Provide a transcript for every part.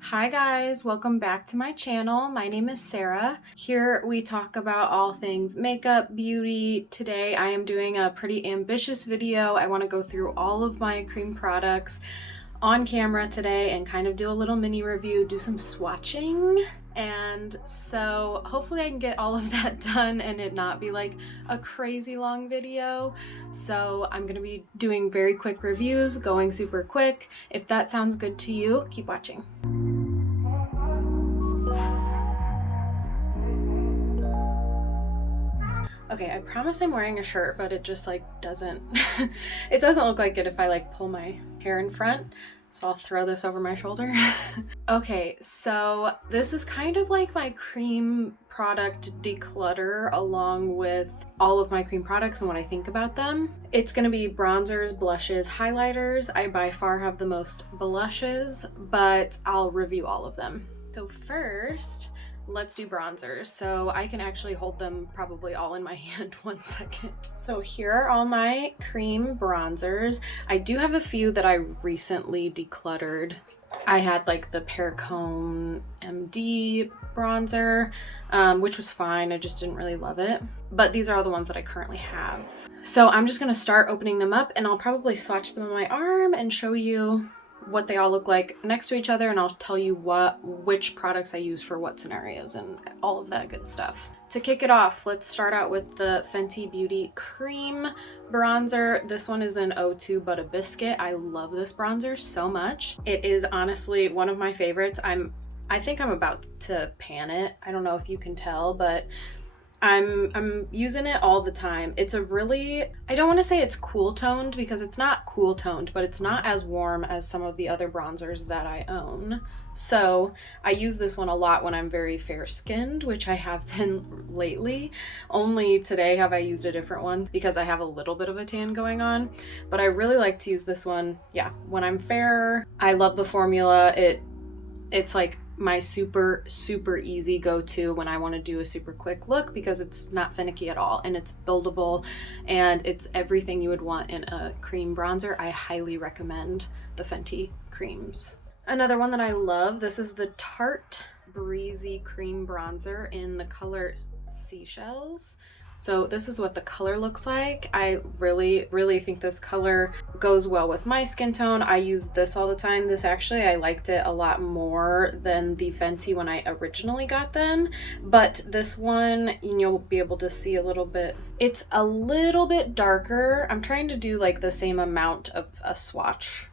Hi guys, welcome back to my channel. My name is Sarah. Here we talk about all things makeup, beauty. Today I am doing a pretty ambitious video. I want to go through all of my cream products on camera today and kind of do a little mini review, do some swatching. And so hopefully I can get all of that done and it not be like a crazy long video. So I'm gonna be doing very quick reviews, going super quick. If that sounds good to you, keep watching. Okay, I promise I'm wearing a shirt, but it just like doesn't, it doesn't look like it if I like pull my hair in front. So I'll throw this over my shoulder. Okay, so this is kind of like my cream product declutter along with all of my cream products and what I think about them. It's gonna be bronzers, blushes, highlighters. I by far have the most blushes, but I'll review all of them. So first, let's do bronzers. So I can actually hold them probably all in my hand. One second. So here are all my cream bronzers. I do have a few that I recently decluttered. I had like the Perricone MD bronzer, which was fine. I just didn't really love it. But these are all the ones that I currently have. So I'm just gonna start opening them up and I'll probably swatch them on my arm and show you what they all look like next to each other, and I'll tell you which products I use for what scenarios and all of that good stuff. To kick it off, let's start out with the Fenty Beauty Cream Bronzer. This one is an O2 But a Biscuit. I love this bronzer so much. It is honestly one of my favorites. I think I'm about to pan it. I don't know if you can tell, but I'm using it all the time. It's a really, I don't want to say it's cool toned because it's not cool toned, but it's not as warm as some of the other bronzers that I own. So I use this one a lot when I'm very fair skinned, which I have been lately. Only today have I used a different one because I have a little bit of a tan going on, but I really like to use this one. Yeah, when I'm fair. I love the formula. It's like my super easy go-to when I want to do a super quick look because it's not finicky at all and it's buildable and it's everything you would want in a cream bronzer. I highly recommend the Fenty creams. Another one that I love, this is the Tarte Breezy Cream Bronzer in the color Seashells. So this is what the color looks like. I really think this color goes well with my skin tone. I use this all the time. This actually, I liked it a lot more than the Fenty when I originally got them. But this one, you'll be able to see a little bit. It's a little bit darker. I'm trying to do like the same amount of a swatch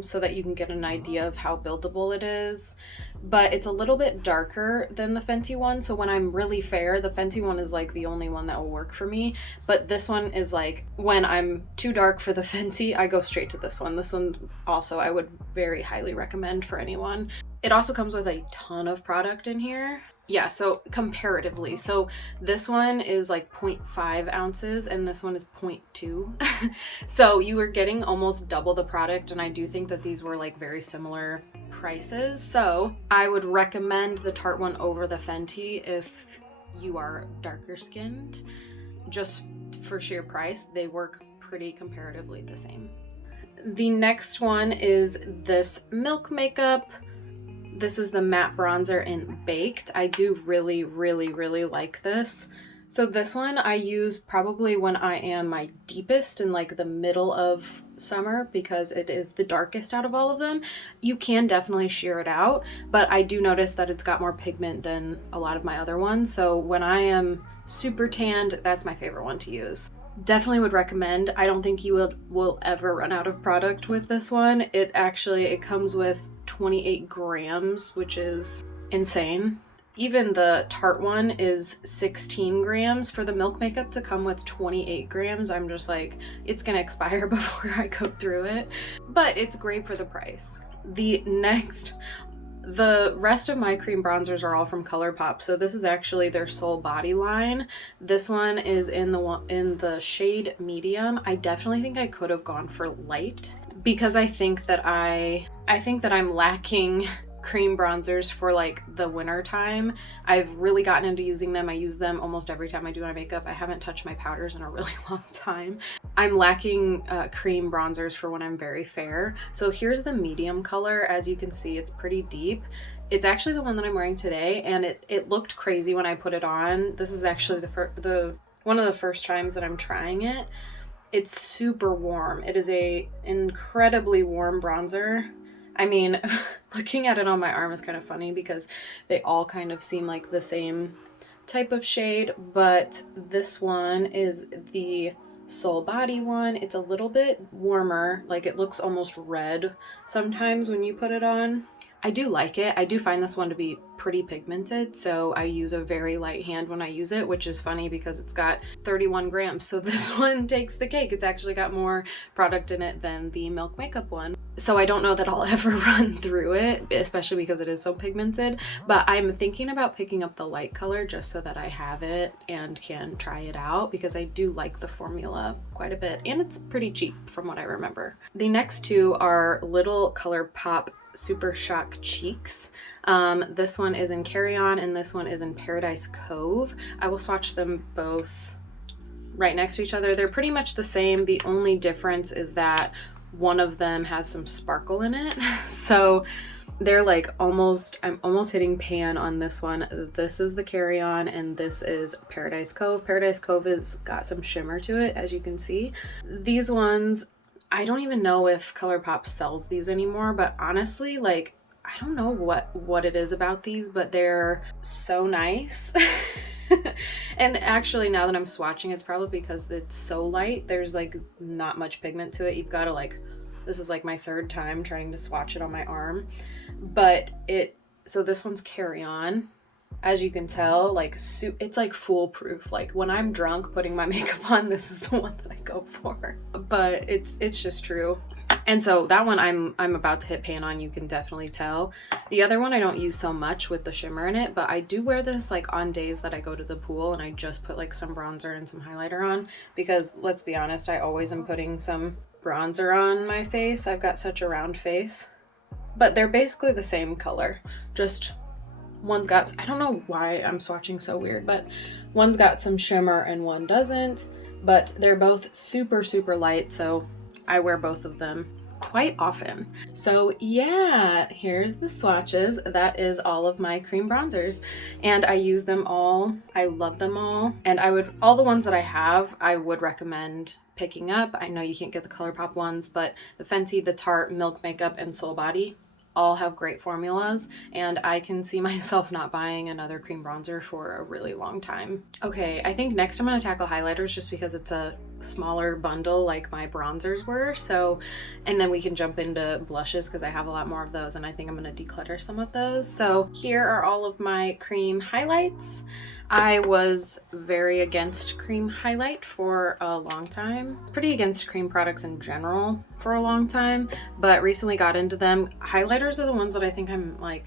so that you can get an idea of how buildable it is. But it's a little bit darker than the Fenty one. So when I'm really fair, the Fenty one is like the only one that will work for me. But this one is like, when I'm too dark for the Fenty, I go straight to this one. This one also I would very highly recommend for anyone. It also comes with a ton of product in here. Yeah, so comparatively, so this one is like 0.5 ounces and this one is 0.2. So you were getting almost double the product, and I do think that these were like very similar prices. So I would recommend the Tarte one over the Fenty if you are darker skinned. Just for sheer price, they work pretty comparatively the same. The next one is this Milk Makeup. This is the matte bronzer in Baked. I do really like this. So this one I use probably when I am my deepest in like the middle of summer because it is the darkest out of all of them. You can definitely sheer it out, but I do notice that it's got more pigment than a lot of my other ones. So when I am super tanned, that's my favorite one to use. Definitely would recommend. I don't think you will ever run out of product with this one. It comes with 28 grams, which is insane. Even the Tarte one is 16 grams. For the Milk Makeup to come with 28 grams, I'm just like, it's gonna expire before I go through it. But it's great for the price. The rest of my cream bronzers are all from ColourPop, so this is actually their Soul Body line. This one is in the shade medium. I definitely think I could have gone for light because I think that I'm lacking cream bronzers for like the winter time. I've really gotten into using them. I use them almost every time I do my makeup. I haven't touched my powders in a really long time. I'm lacking cream bronzers for when I'm very fair. So here's the medium color. As you can see, it's pretty deep. It's actually the one that I'm wearing today, and it looked crazy when I put it on. This is actually one of the first times that I'm trying it. It's super warm. It is a incredibly warm bronzer. I mean, looking at it on my arm is kind of funny because they all kind of seem like the same type of shade, but this one is the Soul Body one. It's a little bit warmer, like it looks almost red sometimes when you put it on. I do like it. I do find this one to be pretty pigmented, so I use a very light hand when I use it, which is funny because it's got 31 grams, so this one takes the cake. It's actually got more product in it than the Milk Makeup one. So I don't know that I'll ever run through it, especially because it is so pigmented, but I'm thinking about picking up the light color just so that I have it and can try it out, because I do like the formula quite a bit, and it's pretty cheap from what I remember. The next two are Little ColourPop Super Shock Cheeks. This one is in Carry On and this one is in Paradise Cove. I will swatch them both right next to each other. They're pretty much the same. The only difference is that one of them has some sparkle in it. So they're like I'm almost hitting pan on this one. This is the Carry On and this is Paradise Cove. Paradise Cove has got some shimmer to it, as you can see. These ones, I don't even know if ColourPop sells these anymore, but honestly, like, I don't know what it is about these, but they're so nice. And actually, now that I'm swatching, it's probably because it's so light. There's like not much pigment to it. You've got to like, this is like my third time trying to swatch it on my arm, but so this one's Carry On. As you can tell, like it's like foolproof. Like when I'm drunk putting my makeup on, this is the one that I go for. But it's just true. And so that one I'm about to hit pan on, you can definitely tell. The other one I don't use so much with the shimmer in it, but I do wear this like on days that I go to the pool and I just put like some bronzer and some highlighter on, because let's be honest, I always am putting some bronzer on my face. I've got such a round face. But they're basically the same color, just one's got, I don't know why I'm swatching so weird, but one's got some shimmer and one doesn't, but they're both super, super light, so I wear both of them quite often. So yeah, here's the swatches. That is all of my cream bronzers, and I use them all. I love them all, and all the ones that I have, I would recommend picking up. I know you can't get the ColourPop ones, but the Fenty, the Tarte, Milk Makeup, and Soul Body all have great formulas, and I can see myself not buying another cream bronzer for a really long time. Okay, I think next I'm going to tackle highlighters just because it's a smaller bundle like my bronzers were. So, and then we can jump into blushes because I have a lot more of those, and I think I'm going to declutter some of those. So here are all of my cream highlights. I was very against cream highlight for a long time. Pretty against cream products in general for a long time, but recently got into them. Highlighters are the ones that I think I'm like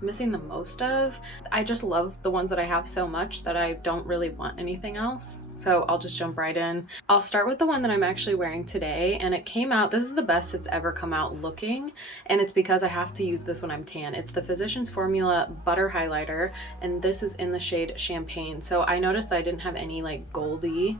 missing the most of. I just love the ones that I have so much that I don't really want anything else. So I'll just jump right in. I'll start with the one that I'm actually wearing today, and it came out, this is the best it's ever come out looking, and it's because I have to use this when I'm tan. It's the Physicians Formula Butter Highlighter, and this is in the shade Champagne. So I noticed that I didn't have any like goldy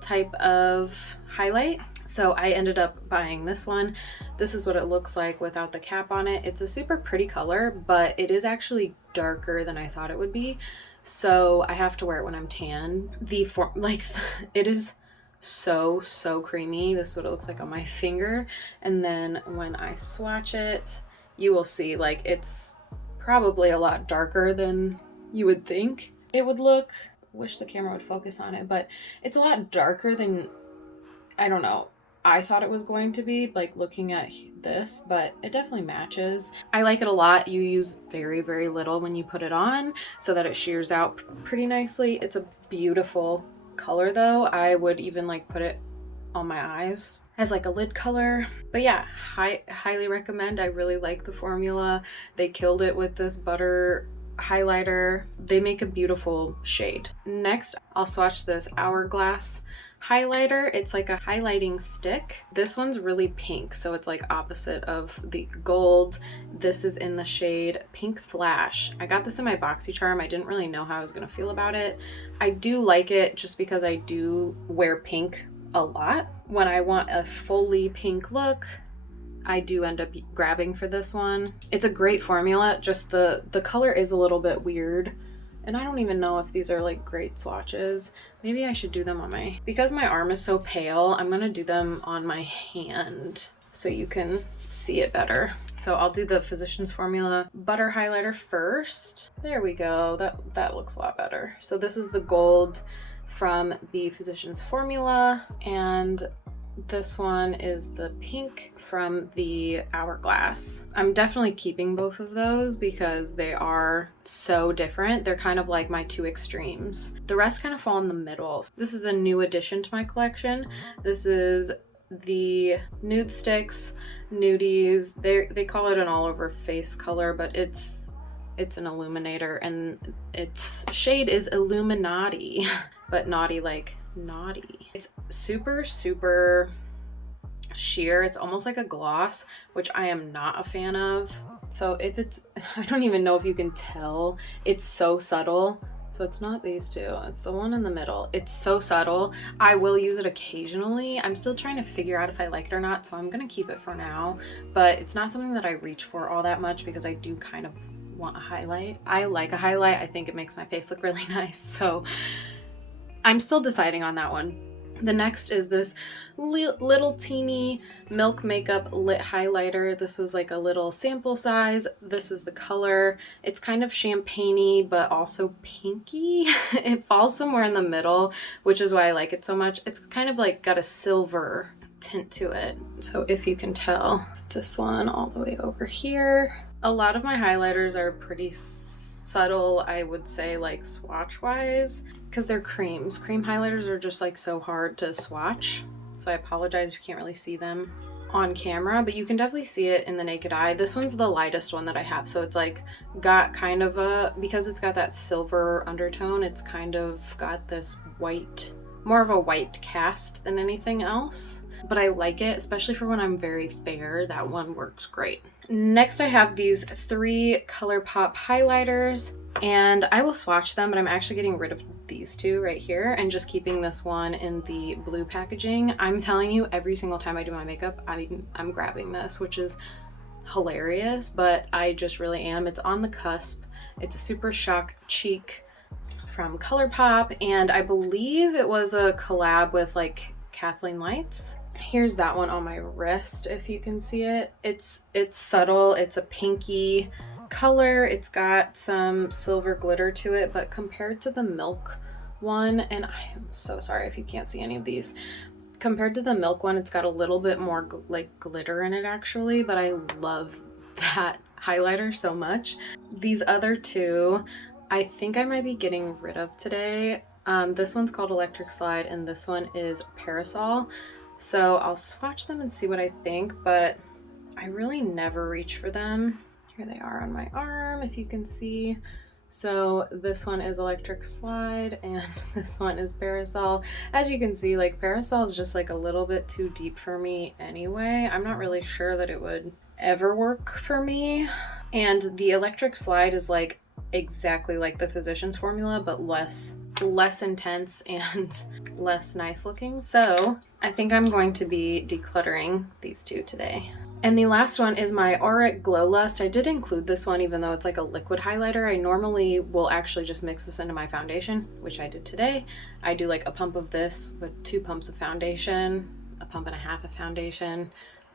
type of highlight, so I ended up buying this one. This is what it looks like without the cap on it. It's a super pretty color, but it is actually darker than I thought it would be, so I have to wear it when I'm tan. It is so creamy. This is what it looks like on my finger, and then when I swatch it, you will see like it's probably a lot darker than you would think it would look. Wish the camera would focus on it, but it's a lot darker than, I don't know, I thought it was going to be, like looking at this, but it definitely matches. I like it a lot. You use very, very little when you put it on so that it shears out pretty nicely. It's a beautiful color though. I would even like put it on my eyes as like a lid color. But yeah, highly recommend. I really like the formula. They killed it with this butter highlighter. They make a beautiful shade. Next, I'll swatch this Hourglass highlighter. It's like a highlighting stick. This one's really pink, so it's like opposite of the gold. This is in the shade Pink Flash. I got this in my BoxyCharm. I didn't really know how I was gonna feel about it. I do like it just because I do wear pink a lot. When I want a fully pink look, I do end up grabbing for this one. It's a great formula, just the color is a little bit weird. And I don't even know if these are like great swatches. Maybe I should do them on because my arm is so pale, I'm gonna do them on my hand so you can see it better. So I'll do the Physicians Formula Butter Highlighter first. There we go, that looks a lot better. So this is the gold from the Physicians Formula, and this one is the pink from the Hourglass. I'm definitely keeping both of those because they are so different. They're kind of like my two extremes. The rest kind of fall in the middle. This is a new addition to my collection. This is the Nude Sticks Nudies. They call it an all over face color, but it's an illuminator, and its shade is Illuminati, but naughty like naughty. It's super sheer. It's almost like a gloss, which I am not a fan of. So if it's, I don't even know if you can tell, it's so subtle. So it's not these two, it's the one in the middle. It's so subtle. I will use it occasionally. I'm still trying to figure out if I like it or not, so I'm gonna keep it for now, but it's not something that I reach for all that much because I do kind of want a highlight. I like a highlight. I think it makes my face look really nice, so I'm still deciding on that one. The next is this little teeny Milk Makeup Lit Highlighter. This was like a little sample size. This is the color. It's kind of champagne-y, but also pinky. It falls somewhere in the middle, which is why I like it so much. It's kind of like got a silver tint to it. So if you can tell, this one all the way over here. A lot of my highlighters are pretty subtle, I would say, like swatch-wise, because they're creams. Cream highlighters are just like so hard to swatch, so I apologize if you can't really see them on camera, but you can definitely see it in the naked eye. This one's the lightest one that I have, so it's like got kind of a, because it's got that silver undertone, it's kind of got this white, more of a white cast than anything else, but I like it, especially for when I'm very fair. That one works great. Next, I have these 3 ColourPop highlighters, and I will swatch them, but I'm actually getting rid of these 2 right here and just keeping this one in the blue packaging. I'm telling you, every single time I do my makeup, I'm grabbing this, which is hilarious, but I just really am. It's on the cusp. It's a Super Shock Cheek from ColourPop, and I believe it was a collab with like Kathleen Lights. Here's that one on my wrist, if you can see it. It's subtle. It's a pinky color. It's got some silver glitter to it, but compared to the Milk one, and I am so sorry if you can't see any of these, compared to the Milk one, it's got a little bit more like glitter in it actually, but I love that highlighter so much. These other 2, I think I might be getting rid of today. This one's called Electric Slide, and this one is Parasol. So I'll swatch them and see what I think, but I really never reach for them. Here they are on my arm, if you can see. So this one is Electric Slide, and this one is Parasol. As you can see, like Parasol is just like a little bit too deep for me anyway. I'm not really sure that it would ever work for me. And the Electric Slide is like exactly like the Physicians Formula, but less intense and less nice looking. So I think I'm going to be decluttering these 2 today. And the last one is my Auric Glow Lust. I did include this one even though it's like a liquid highlighter. I normally will actually just mix this into my foundation, which I did today. I do like a pump of this with 2 pumps of foundation, a pump and a half of foundation,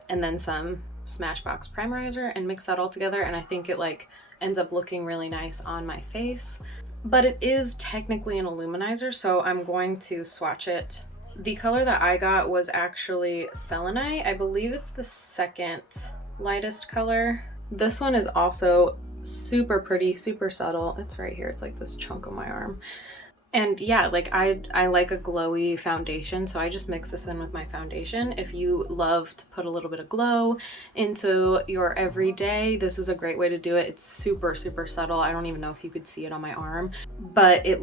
and then some Smashbox primerizer, and mix that all together, and I think it like ends up looking really nice on my face. But it is technically an illuminizer, so I'm going to swatch it. The color that I got was actually Selenite. I believe it's the second lightest color. This one is also super pretty, super subtle. It's right here. It's like this chunk of my arm. And yeah, like I like a glowy foundation, so I just mix this in with my foundation. If you love to put a little bit of glow into your everyday, this is a great way to do it. It's super, super subtle. I don't even know if you could see it on my arm, but it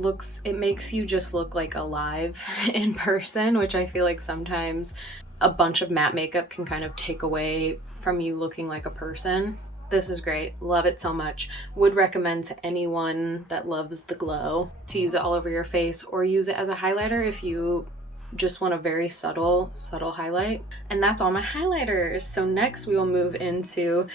makes you just look like alive in person, which I feel like sometimes a bunch of matte makeup can kind of take away from you looking like a person. This is great. Love it so much. Would recommend to anyone that loves the glow to use it all over your face, or use it as a highlighter if you just want a very subtle highlight. And that's all my highlighters. So next we will move into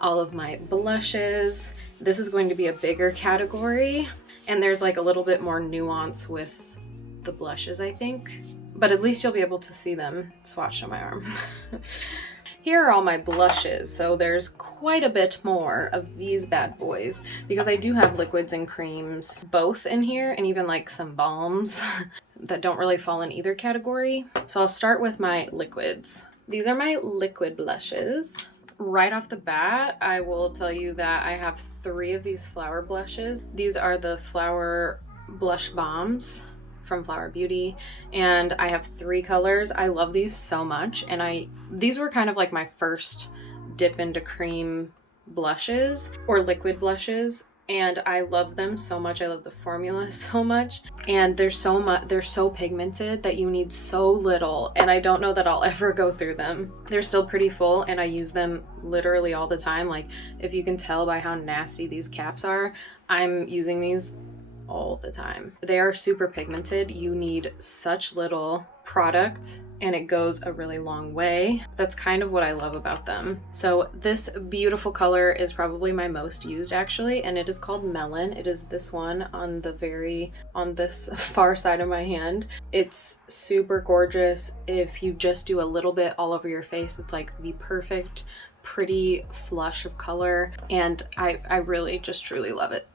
all of my blushes. This is going to be a bigger category, and there's like a little bit more nuance with the blushes, I think, but at least you'll be able to see them swatched on my arm. Here are all my blushes. So there's quite a bit more of these bad boys because I do have liquids and creams both in here, and even like some balms that don't really fall in either category. So I'll start with my liquids. These are my liquid blushes. Right off the bat, I will tell you that I have 3 of these flower blushes. These are the Flower Blush Bombs from Flower Beauty, and I have 3 colors. I love these so much, and these were kind of like my first dip into cream blushes or liquid blushes, and I love them so much. I love the formula so much, and they're so pigmented that you need so little, and I don't know that I'll ever go through them. They're still pretty full, and I use them literally all the time. Like, if you can tell by how nasty these caps are, I'm using these all the time. They are super pigmented. You need such little product, and it goes a really long way. That's kind of what I love about them. So this beautiful color is probably my most used actually, and it is called Melon. It is this one on this far side of my hand. It's super gorgeous. If you just do a little bit all over your face, it's like the perfect pretty flush of color, and I really just truly love it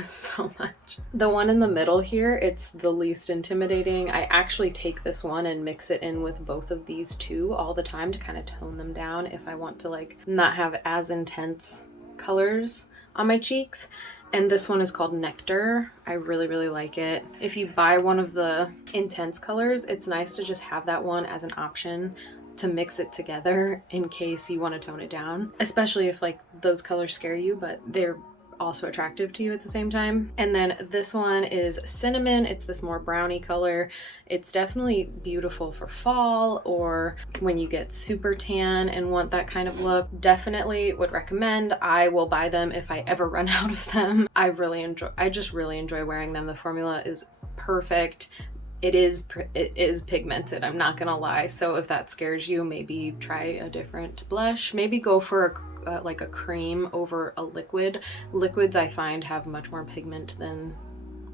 so much. The one in the middle here, it's the least intimidating. I actually take this one and mix it in with both of these 2 all the time to kind of tone them down if I want to like not have as intense colors on my cheeks. And this one is called Nectar. I really, really like it. If you buy one of the intense colors, it's nice to just have that one as an option to mix it together in case you want to tone it down, especially if like those colors scare you, but they're also attractive to you at the same time. And then this one is Cinnamon. It's this more brownie color. It's definitely beautiful for fall or when you get super tan and want that kind of look. Definitely would recommend. I will buy them if I ever run out of them. I just really enjoy wearing them. The formula is perfect. It is pigmented, I'm not gonna lie. So if that scares you, maybe try a different blush. Maybe go for like a cream over a liquid. Liquids I find have much more pigment than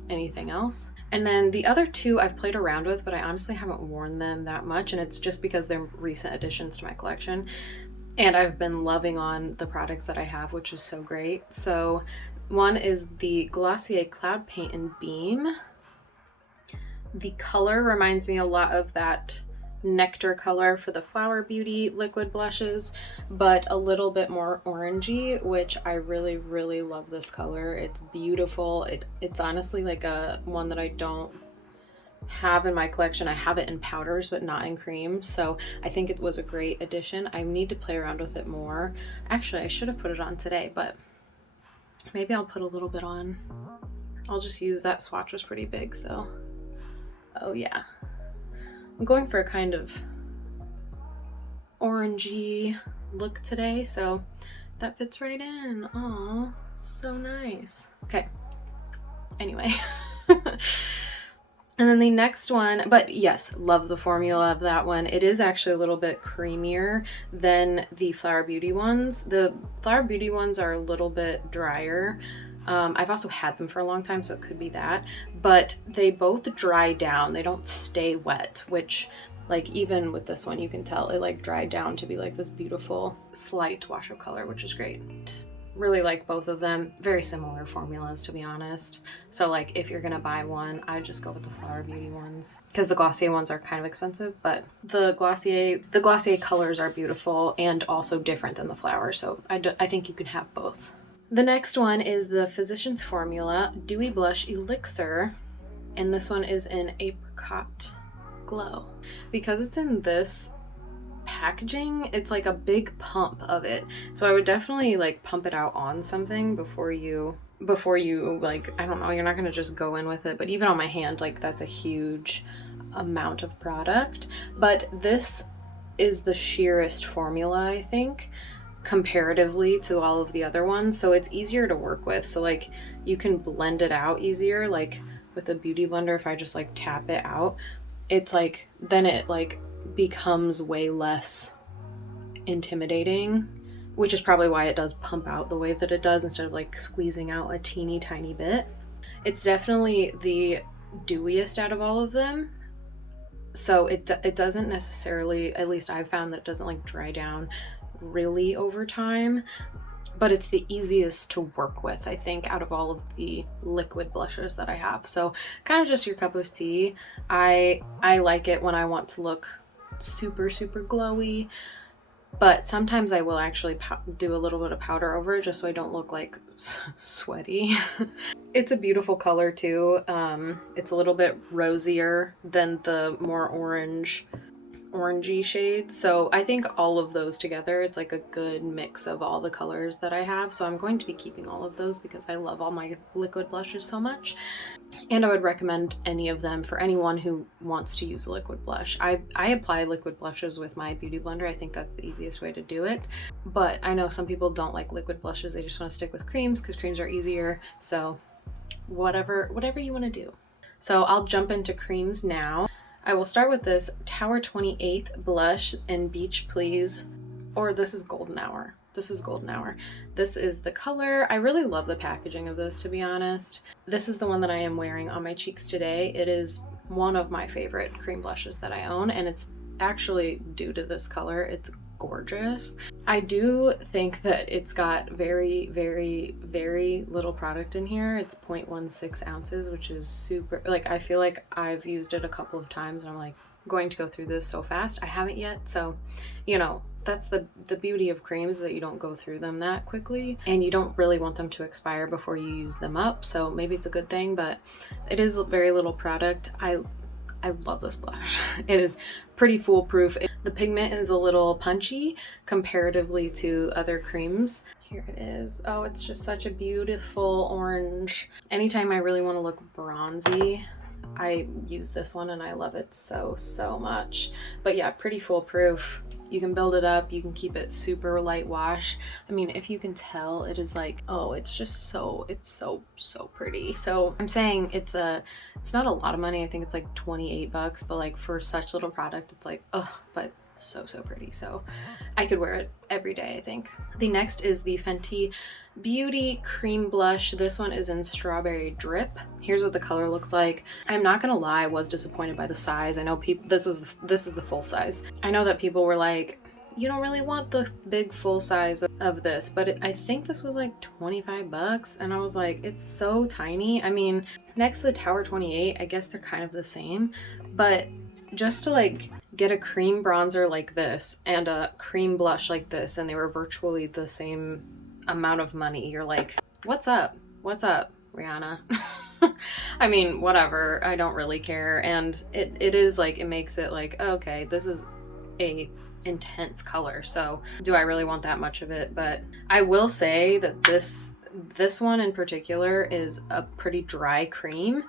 anything else. And then the other 2 I've played around with, but I honestly haven't worn them that much, and it's just because they're recent additions to my collection. And I've been loving on the products that I have, which is so great. So one is the Glossier Cloud Paint in Beam. The color reminds me a lot of that Nectar color for the Flower Beauty liquid blushes, but a little bit more orangey, which I really, really love this color. It's beautiful. It's honestly like a one that I don't have in my collection. I have it in powders, but not in creams. So I think it was a great addition. I need to play around with it more. Actually, I should have put it on today, but maybe I'll put a little bit on. I'll just use that swatch was pretty big, so. Oh yeah, I'm going for a kind of orangey look today, so that fits right in. Oh, so nice. Okay, anyway. And then the next one, but yes, love the formula of that one. It is actually a little bit creamier than the Flower Beauty ones. The Flower Beauty ones are a little bit drier. I've also had them for a long time, so it could be that, but they both dry down. They don't stay wet, which like even with this one, you can tell it like dried down to be like this beautiful slight wash of color, which is great. Really like both of them. Very similar formulas, to be honest. So like if you're gonna buy one, I just go with the Flower Beauty ones because the Glossier ones are kind of expensive, but the Glossier colors are beautiful and also different than the Flower, so I think you can have both. The next one is the Physicians Formula Dewy Blush Elixir. and this one is in Apricot Glow. Because it's in this packaging, it's like a big pump of it, so I would definitely like pump it out on something before you like, I don't know, you're not gonna just go in with it, but even on my hand, like that's a huge amount of product. But this is the sheerest formula, I think, comparatively to all of the other ones, so it's easier to work with. So like you can blend it out easier, like with a beauty blender. If I just like tap it out, it's like, then it like becomes way less intimidating, which is probably why it does pump out the way that it does instead of like squeezing out a teeny tiny bit. It's definitely the dewiest out of all of them, so it doesn't necessarily, at least I've found that it doesn't like dry down really over time, but it's the easiest to work with, I think, out of all of the liquid blushes that I have. So kind of just your cup of tea. I like it when I want to look super glowy, but sometimes I will actually do a little bit of powder over it just so I don't look like sweaty. It's a beautiful color too. It's a little bit rosier than the more orangey shades, so I think all of those together, it's like a good mix of all the colors that I have. So I'm going to be keeping all of those because I love all my liquid blushes so much, and I would recommend any of them for anyone who wants to use a liquid blush. I apply liquid blushes with my beauty blender. I think that's the easiest way to do it, but I know some people don't like liquid blushes, they just want to stick with creams because creams are easier. So whatever you want to do. So I'll jump into creams now. I will start with this Tower 28 blush in Beach Please, or this is Golden Hour. This is Golden Hour. This is the color. I really love the packaging of this, to be honest. This is the one that I am wearing on my cheeks today. It is one of my favorite cream blushes that I own, and it's actually due to this color. It's gorgeous. I do think that it's got very little product in here. It's 0.16 ounces, which is super, like, I feel like I've used it a couple of times and I'm like going to go through this so fast. I haven't yet, so you know, that's the beauty of creams, that you don't go through them that quickly, and you don't really want them to expire before you use them up, so maybe it's a good thing, but it is very little product. I love this blush. It is pretty foolproof. The pigment is a little punchy comparatively to other creams. Here it is. Oh, it's just such a beautiful orange. Anytime I really want to look bronzy, I use this one and I love it so much. But yeah, pretty foolproof. You can build it up, you can keep it super light wash. I mean, if you can tell, it is like, oh, it's just so, it's so pretty. So I'm saying it's not a lot of money. I think it's like 28 bucks, but like for such little product, it's like, oh, but so pretty. So I could wear it every day, I think. The next is the Fenty Beauty Cream Blush. This one is in Strawberry Drip. Here's what the color looks like. I'm not gonna lie, I was disappointed by the size. I know people, this is the full size. I know that people were like, you don't really want the big full size of this, but I think this was like 25 bucks, and I was like, it's so tiny. I mean, next to the Tower 28, I guess they're kind of the same, but just to like get a cream bronzer like this and a cream blush like this, and they were virtually the same amount of money, you're like, what's up, Rihanna? I mean, whatever, I don't really care. And it is like, it makes it like, okay, this is a intense color, so do I really want that much of it? But I will say that this one in particular is a pretty dry cream.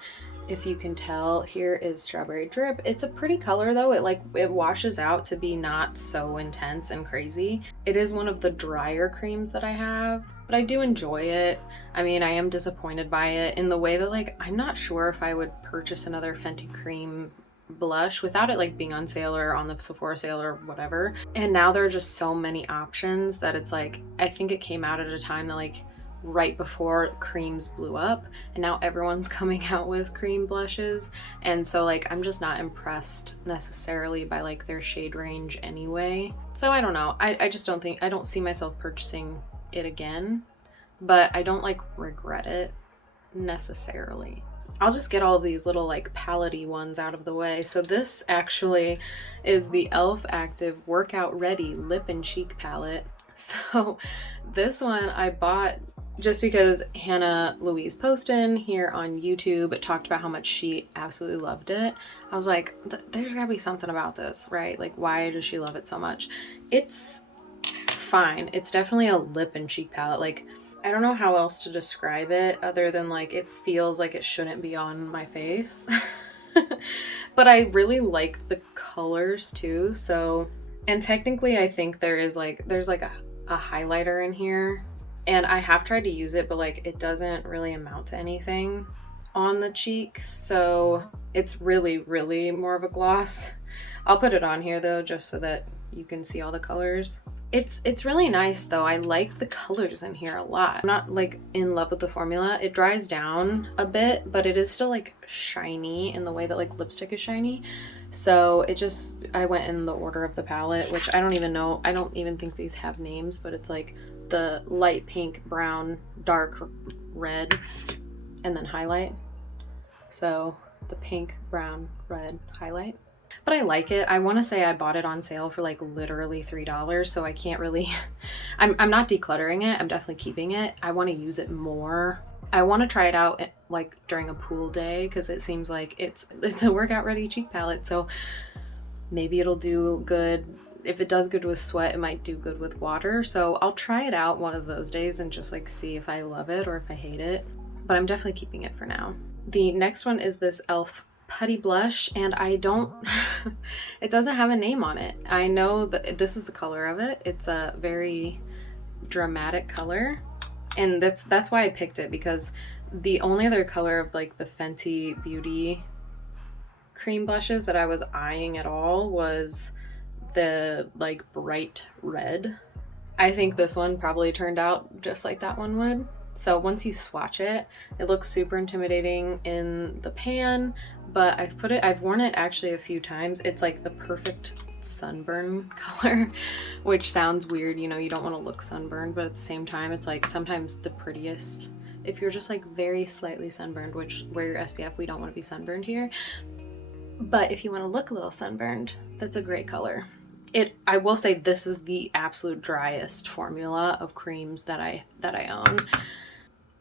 If you can tell, here is Strawberry Drip. It's a pretty color though. It washes out to be not so intense and crazy. It is one of the drier creams that I have, but I do enjoy it. I mean, I am disappointed by it in the way that like, I'm not sure if I would purchase another Fenty cream blush without it like being on sale or on the Sephora sale or whatever. And now there are just so many options that it's like, I think it came out at a time that like right before creams blew up, and now everyone's coming out with cream blushes, and so like I'm just not impressed necessarily by like their shade range anyway. So I don't know, I just don't see myself purchasing it again, but I don't like regret it necessarily. I'll just get all of these little like palette-y ones out of the way. So this actually is the e.l.f. Active Workout Ready Lip and Cheek Palette. So this one I bought just because Hannah Louise Poston here on YouTube talked about how much she absolutely loved it. I was like, there's gotta be something about this, right? Like, why does she love it so much? It's fine. It's definitely a lip and cheek palette. Like, I don't know how else to describe it other than like it feels like it shouldn't be on my face. But I really like the colors too. So, and technically I think there's like a highlighter in here, and I have tried to use it, but like it doesn't really amount to anything on the cheeks. So it's really more of a gloss. I'll put it on here though, just so that you can see all the colors. It's really nice though. I like the colors in here a lot. I'm not like in love with the formula. It dries down a bit, but it is still like shiny in the way that like lipstick is shiny. So it just, I went in the order of the palette, which I don't even know. I don't even think these have names, but it's like the light pink, brown, dark red, and then highlight. So the pink, brown, red highlight. But I like it. I want to say I bought it on sale for like literally $3, so I can't really I'm not decluttering it. I'm definitely keeping it. I want to use it more. I want to try it out like during a pool day, because it seems like it's a workout ready cheek palette, so maybe it'll do good. If it does good with sweat, it might do good with water. So I'll try it out one of those days and just like see if I love it or if I hate it. But I'm definitely keeping it for now. The next one is this e.l.f. Putty blush, and I don't it doesn't have a name on it. I know that this is the color of it. It's a very dramatic color, and that's why I picked it, because the only other color of like the Fenty Beauty cream blushes that I was eyeing at all was the like bright red. I think this one probably turned out just like that one would. So once you swatch it, it looks super intimidating in the pan, but I've worn it actually a few times. It's like the perfect sunburn color, which sounds weird, you know, you don't want to look sunburned, but at the same time, it's like sometimes the prettiest if you're just like very slightly sunburned, which wear your SPF, we don't want to be sunburned here. But if you want to look a little sunburned, that's a great color. I will say this is the absolute driest formula of creams that I own.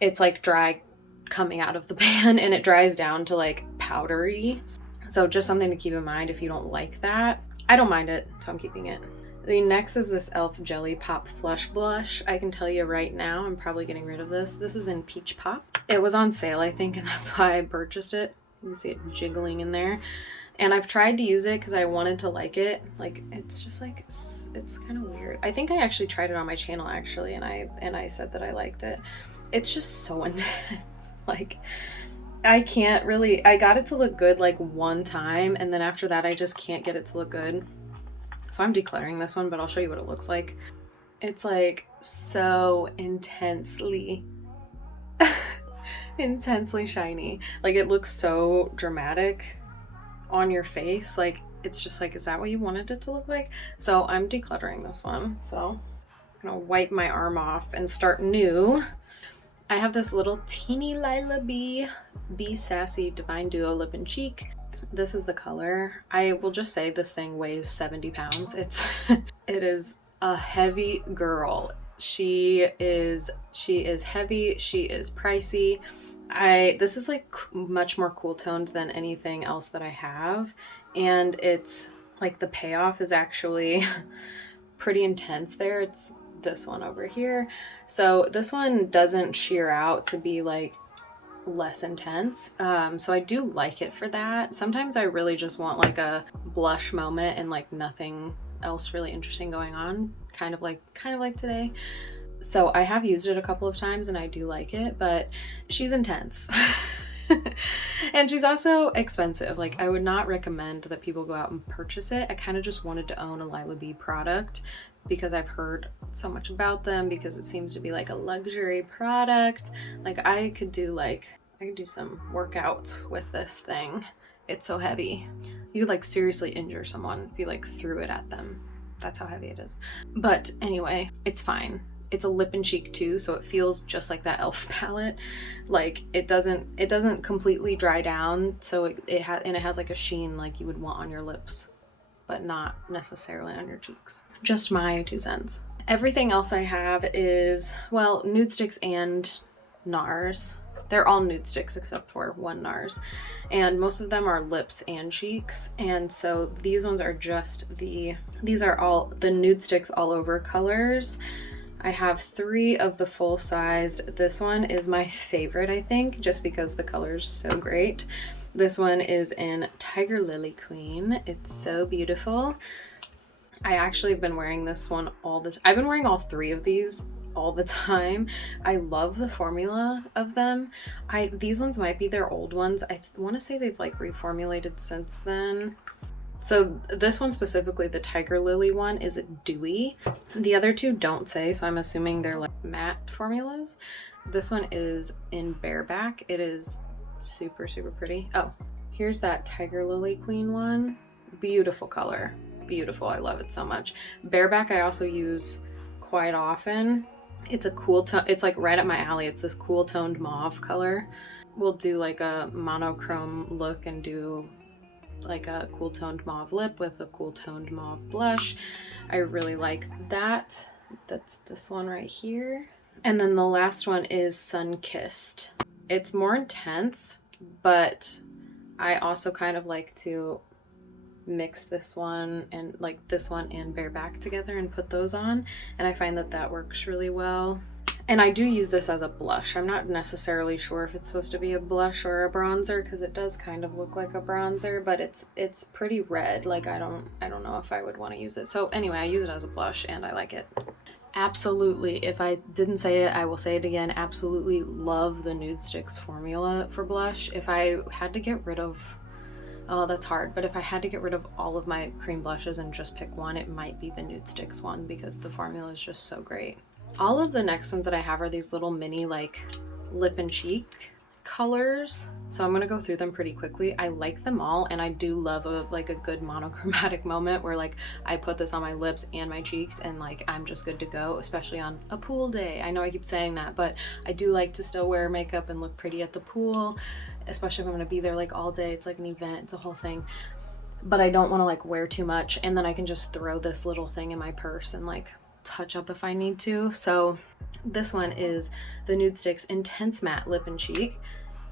It's like dry coming out of the pan, and it dries down to like powdery. So just something to keep in mind if you don't like that. I don't mind it, so I'm keeping it. The next is this e.l.f. Jelly Pop Flush Blush. I can tell you right now, I'm probably getting rid of this. This is in Peach Pop. It was on sale, I think, and that's why I purchased it. You can see it jiggling in there. And I've tried to use it because I wanted to like it. Like, it's just like, it's kind of weird. I think I actually tried it on my channel actually, and I said that I liked it. It's just so intense. Like, I got it to look good like one time, and then after that I just can't get it to look good. So I'm decluttering this one, but I'll show you what it looks like. It's like so intensely intensely shiny. Like, it looks so dramatic on your face. Like, it's just like, is that what you wanted it to look like? So I'm decluttering this one. So I'm gonna wipe my arm off and start new. I have this little teeny Lila Be Sassy Divine Duo Lip and Cheek. This is the color. I will just say this thing weighs 70 pounds. It is a heavy girl. She is heavy. She is pricey. This is like much more cool toned than anything else that I have. And it's like the payoff is actually pretty intense there. It's this one over here. So this one doesn't sheer out to be like less intense. So I do like it for that. Sometimes I really just want like a blush moment and like nothing else really interesting going on. Kind of like today. So I have used it a couple of times and I do like it, but she's intense. And she's also expensive. Like, I would not recommend that people go out and purchase it. I kind of just wanted to own a Lila Be product because I've heard so much about them, because it seems to be like a luxury product. Like, I could do some workouts with this thing. It's so heavy. You could like seriously injure someone if you like threw it at them. That's how heavy it is. But anyway, it's fine. It's a lip and cheek too, so it feels just like that e.l.f. palette. Like, it doesn't completely dry down, so it has like a sheen like you would want on your lips, but not necessarily on your cheeks. Just my 2 cents. Everything else I have is, well, nude sticks and NARS. They're all nude sticks except for one NARS. And most of them are lips and cheeks. And so these ones are just these are all the nude sticks all over colors. I have 3 of the full sized. This one is my favorite, I think, just because the color's so great. This one is in Tiger Lily Queen. It's so beautiful. I actually have been wearing this one I've been wearing all 3 of these all the time. I love the formula of them. These ones might be their old ones. I want to say they've like reformulated since then. So this one specifically, the Tiger Lily one, is dewy. The other 2 don't say, so I'm assuming they're like matte formulas. This one is in bareback. It is super, super pretty. Oh, here's that Tiger Lily Queen one. Beautiful color. Beautiful. I love it so much. Bareback I also use quite often. It's a cool tone. It's like right up my alley. It's this cool toned mauve color. We'll do like a monochrome look and do like a cool toned mauve lip with a cool toned mauve blush. I really like that. That's this one right here. And then the last one is Sun Kissed. It's more intense, but I also kind of like to mix this one and bareback together and put those on, and I find that that works really well. And I do use this as a blush. I'm not necessarily sure if it's supposed to be a blush or a bronzer because it does kind of look like a bronzer, but it's pretty red. Like I don't know if I would want to use it. So anyway, I use it as a blush and I like it. Absolutely, if I didn't say it, I will say it again, absolutely love the Nude Sticks formula for blush. If I had to get rid of, oh, that's hard, but if I had to get rid of all of my cream blushes and just pick one, it might be the Nude Sticks one because the formula is just so great. All of the next ones that I have are these little mini like lip and cheek colors. So I'm gonna go through them pretty quickly. I like them all, and I do love a good monochromatic moment where like I put this on my lips and my cheeks and like I'm just good to go, especially on a pool day. I know I keep saying that, but I do like to still wear makeup and look pretty at the pool, especially if I'm gonna be there like all day. It's like an event, it's a whole thing. But I don't want to like wear too much, and then I can just throw this little thing in my purse and like touch up if I need to. So this one is the Nude Sticks Intense Matte Lip and Cheek,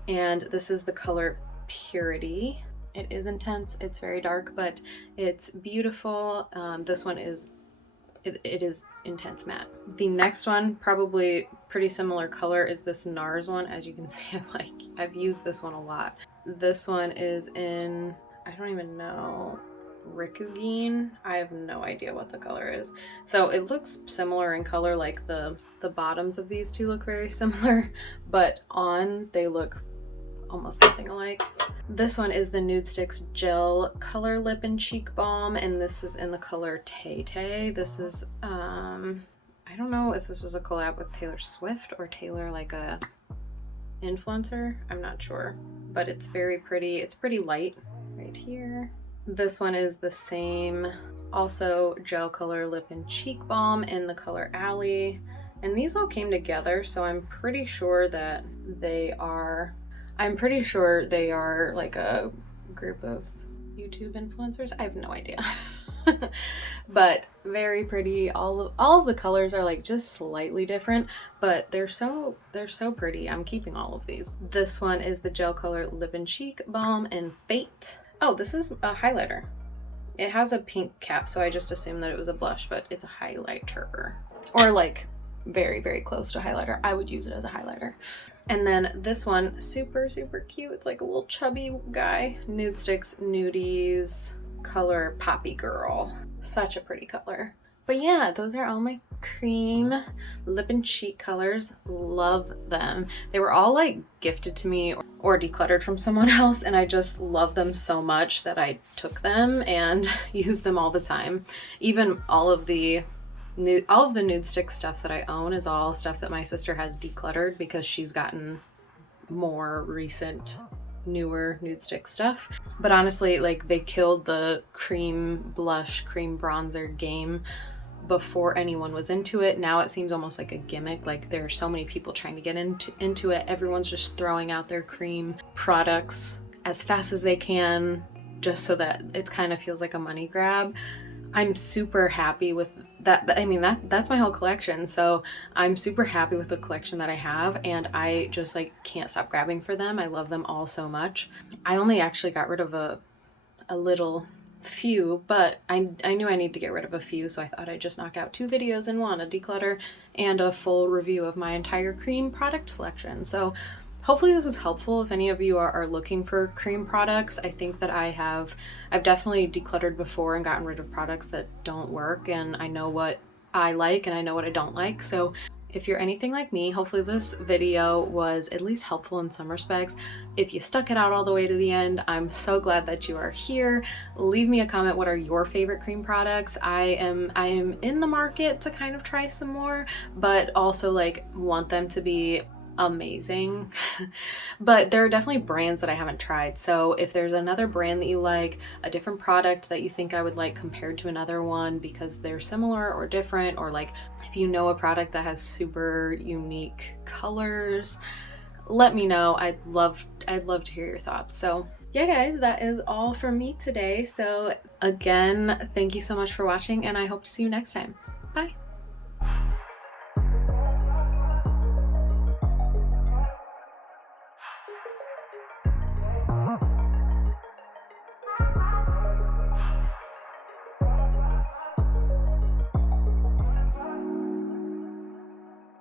and this is the color Purity. It is intense, it's very dark, but it's beautiful. This one is it is intense matte. The next one, probably pretty similar color, is this NARS one. As you can see, I've used this one a lot. This one is in, I don't even know, Rikugine. I have no idea what the color is. So it looks similar in color, like the bottoms of these two look very similar, but on they look almost nothing alike. This one is the Nude Sticks Gel Color Lip and Cheek Balm, and this is in the color Tay Tay. This is I don't know if this was a collab with Taylor Swift or Taylor like a influencer, I'm not sure, but it's very pretty. It's pretty light right here. This one is the same, also gel color lip and cheek balm in the color Alley, and these all came together, so I'm pretty sure they are like a group of YouTube influencers. I have no idea. But very pretty. All of the colors are like just slightly different, but they're so pretty. I'm keeping all of these. This one is the gel color lip and cheek balm in Fate. Oh, this is a highlighter. It has a pink cap, so I just assumed that it was a blush, but it's a highlighter, or like very, very close to a highlighter. I would use it as a highlighter. And then this one, super cute. It's like a little chubby guy. Nude Sticks Nudies color Poppy Girl. Such a pretty color. But yeah, those are all my cream lip and cheek colors. Love them. They were all like gifted to me or decluttered from someone else, and I just love them so much that I took them and use them all the time. Even all of the nude stick stuff that I own is all stuff that my sister has decluttered because she's gotten more recent, newer nude stick stuff. But honestly, like, they killed the cream blush, cream bronzer game before anyone was into it. Now it seems almost like a gimmick. Like, there are so many people trying to get into it. Everyone's just throwing out their cream products as fast as they can just so that it kind of feels like a money grab. I'm super happy with I mean, that's my whole collection. So I'm super happy with the collection that I have, and I just like can't stop grabbing for them. I love them all so much. I only actually got rid of a little few, but I knew I need to get rid of a few, so I thought I'd just knock out 2 videos in one, a declutter and a full review of my entire cream product selection. So hopefully this was helpful if any of you are looking for cream products. I think that I've definitely decluttered before and gotten rid of products that don't work, and I know what I like and I know what I don't like. So if you're anything like me, hopefully this video was at least helpful in some respects. If you stuck it out all the way to the end, I'm so glad that you are here. Leave me a comment. What are your favorite cream products? I am in the market to kind of try some more, but also like want them to be amazing. But there are definitely brands that I haven't tried. So if there's another brand that you like, a different product that you think I would like compared to another one because they're similar or different, or like if you know a product that has super unique colors, let me know. I'd love to hear your thoughts. So yeah, guys, that is all from me today. So again, thank you so much for watching, and I hope to see you next time. Bye.